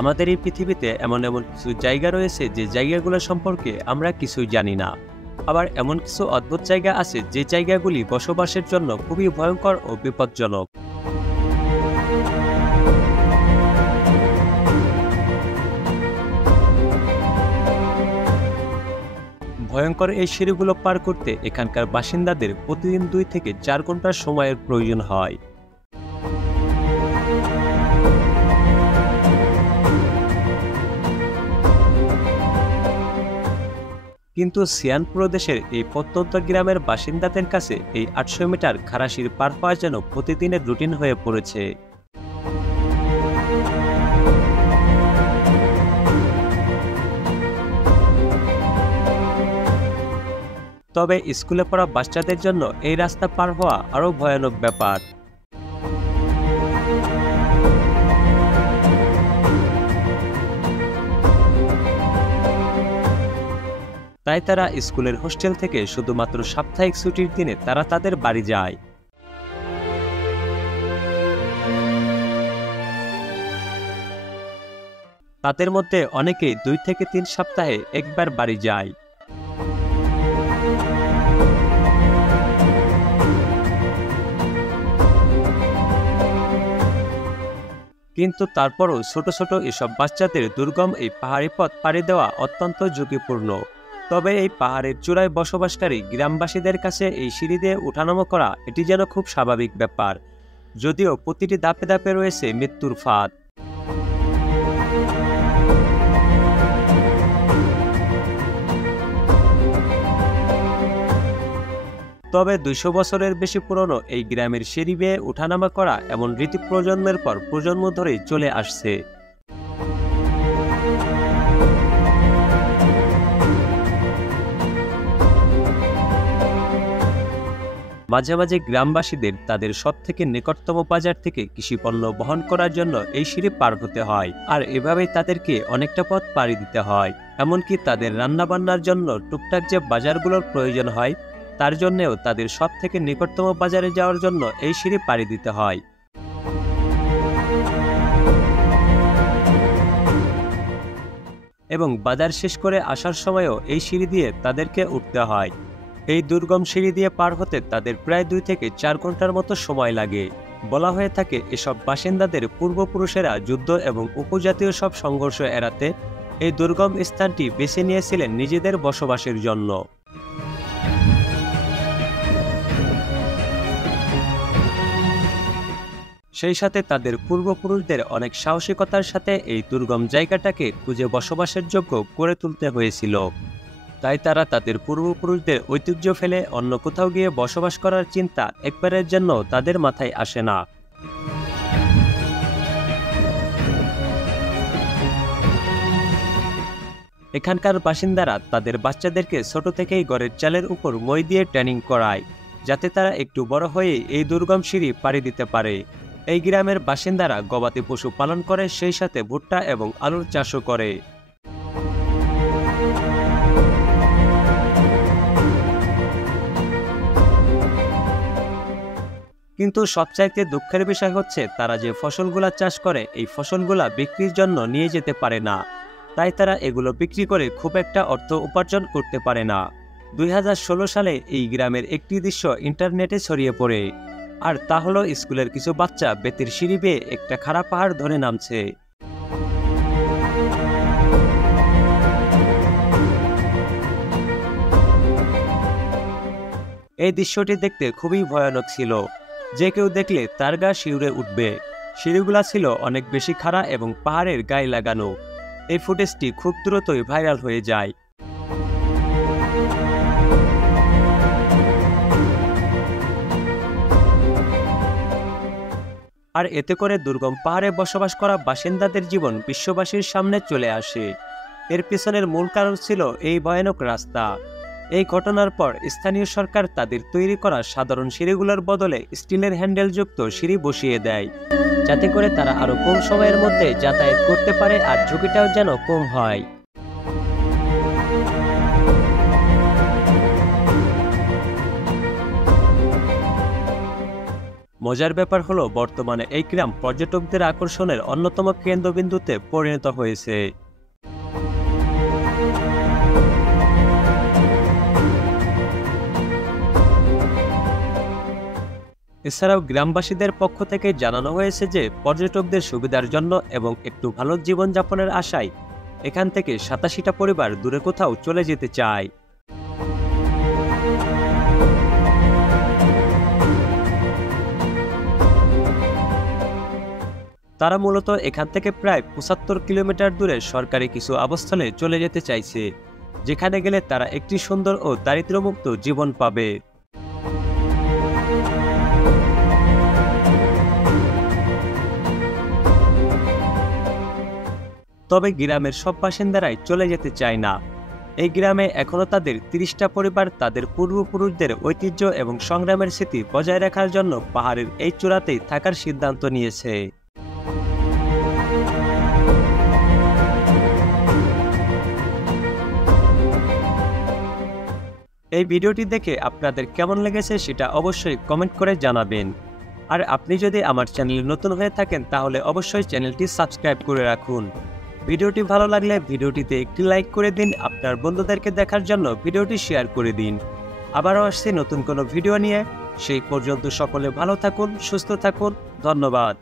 আমাদের এই পৃথিবীতে এমন এমন কিছু জায়গা রয়েছে যে জায়গাগুলো সম্পর্কে আমরা কিছুই জানি না। আবার এমন কিছু অদ্ভুত জায়গা আছে যে জায়গাগুলি বসবাসের জন্য খুবই ভয়ঙ্কর ও বিপজ্জনক। ভয়ঙ্কর এই সিঁড়িগুলো পার করতে এখানকার বাসিন্দাদের প্রতিদিন 2 থেকে 4 ঘন্টা সময়ের প্রয়োজন হয়। কিন্তু সিয়ান প্রদেশের এই প্রত্যন্ত গ্রামের বাসিন্দাদের কাছে এই 800 মিটার খাড়া সিঁড়ি পার হওয়া যেন প্রতিদিনের রুটিন হয়ে পড়েছে। তবে স্কুলে পড়া বাচ্চাদের জন্য এই রাস্তা পার হওয়া আরো ভয়ানক ব্যাপার। তাই তারা স্কুলের হোস্টেল থেকে শুধুমাত্র সাপ্তাহিক ছুটির দিনে তারা তাদের বাড়ি যায়। তাদের মধ্যে অনেকেই 2 থেকে 3 সপ্তাহে একবার বাড়ি যায়। কিন্তু তারপরও ছোট ছোট এসব বাচ্চাদের দুর্গম এই পাহাড়ি পথ পাড়ি দেওয়া অত্যন্ত ঝুঁকিপূর্ণ। তবে এই পাহাড়ের চূড়ায় বসবাসকারী গ্রামবাসীদের কাছে এই সিঁড়ি দিয়ে ওঠানামা করা এটি যেন খুব স্বাভাবিক ব্যাপার, যদিও প্রতিটি ধাপে ধাপে রয়েছে মৃত্যুর ফাঁদ। তবে 200 বছরের বেশি পুরনো এই গ্রামের সিঁড়ি বেয়ে ওঠানামা করা এমন রীতি প্রজন্মের পর প্রজন্ম ধরেই চলে আসছে। মাঝে মাঝে গ্রামবাসীদের তাদের সবথেকে নিকটতম বাজার থেকে কৃষিপণ্য বহন করার জন্য এই সিঁড়ি পার হতে হয়, আর এভাবেই তাদেরকে অনেকটা পথ পাড়ি দিতে হয়। এমনকি তাদের রান্নাবান্নার জন্য টুকটাক যে বাজারগুলোর প্রয়োজন হয় তার জন্যেও তাদের সবথেকে নিকটতম বাজারে যাওয়ার জন্য এই সিঁড়ি পাড়ি দিতে হয়। এবং বাজার শেষ করে আসার সময়ও এই সিঁড়ি দিয়ে তাদেরকে উঠতে হয়। এই দুর্গম সিঁড়ি দিয়ে পার হতে তাদের প্রায় 2 থেকে 4 ঘন্টার মতো সময় লাগে। বলা হয়ে থাকে এসব বাসিন্দাদের পূর্বপুরুষেরা যুদ্ধ এবং উপজাতীয় সব সংঘর্ষ এড়াতে এই দুর্গম স্থানটি বেছে নিয়েছিলেন নিজেদের বসবাসের জন্য। সেই সাথে তাদের পূর্বপুরুষদের অনেক সাহসিকতার সাথে এই দুর্গম জায়গাটাকে খুঁজে বসবাসের যোগ্য করে তুলতে হয়েছিল। তাই তারা তাদের পূর্বপুরুষদের ঐতিহ্য ফেলে অন্য কোথাও গিয়ে বসবাস করার চিন্তা একবারের জন্য তাদের মাথায় আসে না। এখানকার বাসিন্দারা তাদের বাচ্চাদেরকে ছোট থেকেই ঘরের চালের উপর মই দিয়ে ট্রেনিং করায়, যাতে তারা একটু বড় হয়ে এই দুর্গম সিঁড়ি পাড়ি দিতে পারে। এই গ্রামের বাসিন্দারা গবাদি পশু পালন করে, সেই সাথে ভুট্টা এবং আলুর চাষও করে। কিন্তু সবচাইতে দুঃখের বিষয় হচ্ছে তারা যে ফসলগুলা চাষ করে এই ফসলগুলা বিক্রির জন্য নিয়ে যেতে পারে না। তাই তারা এগুলো বিক্রি করে খুব একটা অর্থ উপার্জন করতে পারে না। 2016 সালে এই গ্রামের একটি দৃশ্য ইন্টারনেটে ছড়িয়ে পড়ে, আর তা হলো স্কুলের কিছু বাচ্চা বেতের সিঁড়ি বেয়ে একটা খাড়া পাহাড় ধরে নামছে। এই দৃশ্যটি দেখতে খুবই ভয়ানক ছিল, যে কেউ দেখলে তার গা শিউরে উঠবে। সিঁড়িগুলা ছিল অনেক বেশি খাড়া এবং পাহাড়ের গায়ে লাগানো। এই ফুটেজটি খুব দ্রুতই ভাইরাল হয়ে যায়। আর এতে করে দুর্গম পাহাড়ে বসবাস করা বাসিন্দাদের জীবন বিশ্ববাসীর সামনে চলে আসে। এর পিছনের মূল কারণ ছিল এই ভয়ানক রাস্তা। এই ঘটনার পর স্থানীয় সরকার তাদের তৈরি করা সাধারণ সিঁড়িগুলোর বদলে স্টিলের হ্যান্ডেলযুক্ত সিঁড়ি বসিয়ে দেয়, যাতে করে তারা আরো কম সময়ের মধ্যে যাতায়াত করতে পারে আর ঝুঁকিটাও যেন কম হয়। মজার ব্যাপার হলো বর্তমানে এই গ্রাম পর্যটকদের আকর্ষণের অন্যতম কেন্দ্রবিন্দুতে পরিণত হয়েছে। এছাড়াও গ্রামবাসীদের পক্ষ থেকে জানানো হয়েছে যে পর্যটকদের সুবিধার জন্য এবং একটু ভালো জীবনযাপনের আশায় এখান থেকে ৮৭টা পরিবার দূরে কোথাও চলে যেতে চায়। তারা মূলত এখান থেকে প্রায় ৭৫ কিলোমিটার দূরে সরকারি কিছু আবাসস্থলে চলে যেতে চাইছে, যেখানে গেলে তারা একটি সুন্দর ও দারিদ্র্যমুক্ত জীবন পাবে। তবে গ্রামের সব বাসিন্দারাই চলে যেতে চায় না। এই গ্রামে এখনো তাদের ৩০টা পরিবার তাদের পূর্বপুরুষদের ঐতিহ্য এবং সংগ্রামের স্মৃতি বজায় রাখার জন্য পাহাড়ের এই চূড়াতেই থাকার সিদ্ধান্ত নিয়েছে। এই ভিডিওটি দেখে আপনাদের কেমন লেগেছে সেটা অবশ্যই কমেন্ট করে জানাবেন। আর আপনি যদি আমার চ্যানেলে নতুন হয়ে থাকেন তাহলে অবশ্যই চ্যানেলটি সাবস্ক্রাইব করে রাখুন। ভিডিওটি ভালো লাগলে ভিডিওটিতে একটি লাইক করে দিন, আপনার বন্ধুদেরকে দেখার জন্য ভিডিওটি শেয়ার করে দিন। আবারও আসছি নতুন কোনো ভিডিও নিয়ে, সেই পর্যন্ত সকলে ভালো থাকুন, সুস্থ থাকুন, ধন্যবাদ।